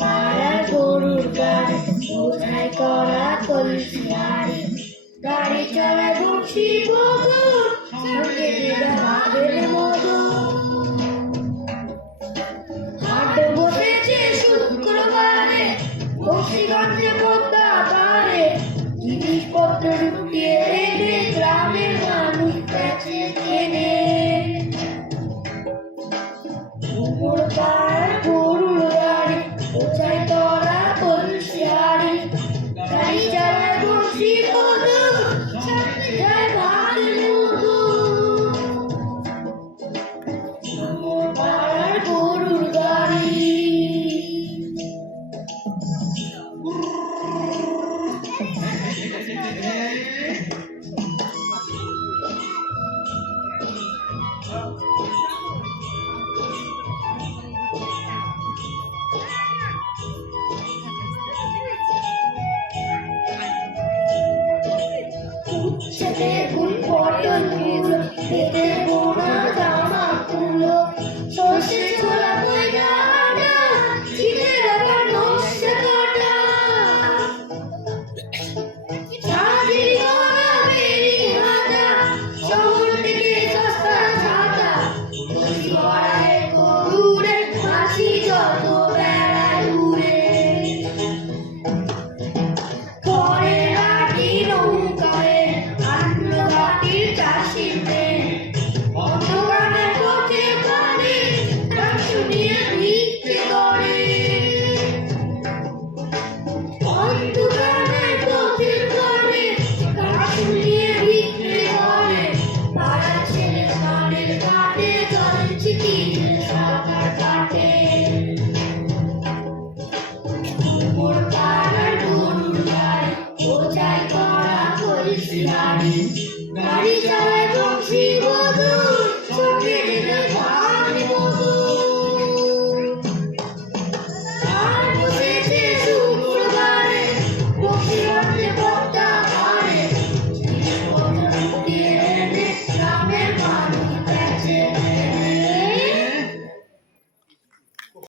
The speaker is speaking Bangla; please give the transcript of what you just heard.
পাড়ার গরুর গাড়ি বোঝাই করা কলসি হাড়ি, গাড়ি চালায় বংশী বদর, সঙ্গে দিদা ভাবের মধুর। হাট বসেছে শুক্রবারে, বংশীগঞ্জে পদ্মা পারে, জিনিসপত্র লুটিয়ে এনে গ্রামের মানুষ বেচে কেনে। উমর পাড়ার গরুর গাড়ি বোঝাই করা কলসি হাড়ি, গাড়ি চালায় বংশী বদর, সঙ্গে যায় ভাবের মধুর। উমর পাড়ার গরুর গাড়ি। উচ্ছে বেগুন পটল কুমড়ো পেঁপে